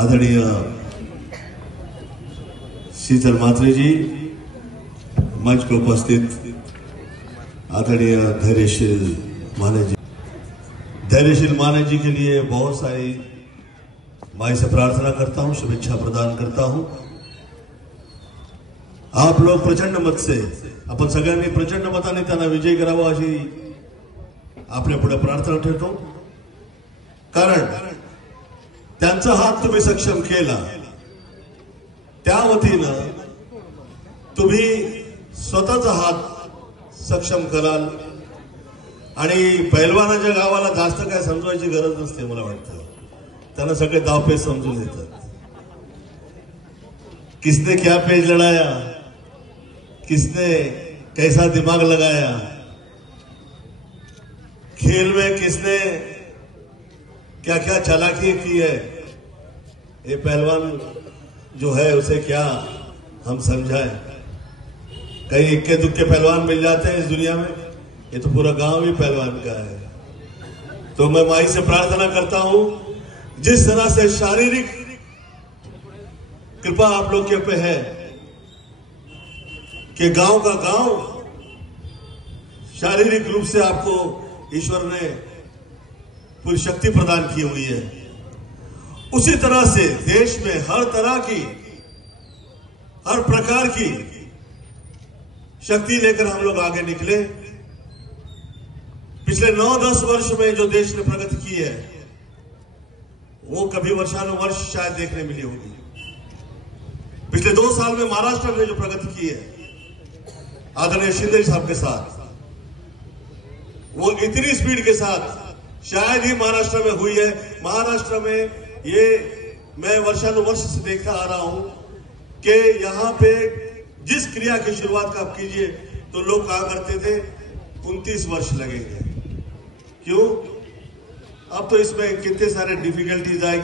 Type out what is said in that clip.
आदरणीय शीतल मात्रे जी, मंच पर उपस्थित आदरणीय धैर्यशील माने जी के लिए बहुत सारी माई से प्रार्थना करता हूं, शुभेच्छा प्रदान करता हूं। आप लोग प्रचंड मत से, आपण सगळ्यांनी प्रचंड मताने त्यांना विजय करावा अशी आपल्या पुढे प्रार्थना ठेवतो। कारण त्यांचा हात तुम्ही सक्षम केला, त्या वतीनं तुम्ही स्वतःचा हात सक्षम कराल आणि पैलवानाच्या गावाला जास्त काय समजवायची गरज नसते। मला वाटतं त्यांना सगळे दावपेच समजून येतात। किसने क्या पेज लड़ाया, किसने कैसा दिमाग लगाया, खेल में किसने क्या क्या चालाकी की है, ये पहलवान जो है उसे क्या हम समझाएं। कई इक्के दुक्के पहलवान मिल जाते हैं इस दुनिया में, ये तो पूरा गांव ही पहलवान का है। तो मैं माई से प्रार्थना करता हूं, जिस तरह से शारीरिक कृपा आप लोग के पे है कि गांव का गांव शारीरिक रूप से आपको ईश्वर ने पूरी शक्ति प्रदान की हुई है, उसी तरह से देश में हर तरह की, हर प्रकार की शक्ति लेकर हम लोग आगे निकले। पिछले 9-10 वर्ष में जो देश ने प्रगति की है वो कभी वर्षानुवर्ष शायद देखने मिली होगी। पिछले 2 साल में महाराष्ट्र ने जो प्रगति की है आदरणीय शिंदे साहब के साथ, वो इतनी स्पीड के साथ शायद ही महाराष्ट्र में हुई है। महाराष्ट्र में ये मैं वर्षानुवर्ष से देखता आ रहा हूं कि यहां पे जिस क्रिया की शुरुआत आप कीजिए तो लोग कहा करते थे 29 वर्ष लगेंगे। क्यों? अब तो इसमें कितने सारे डिफिकल्टीज आएंगे।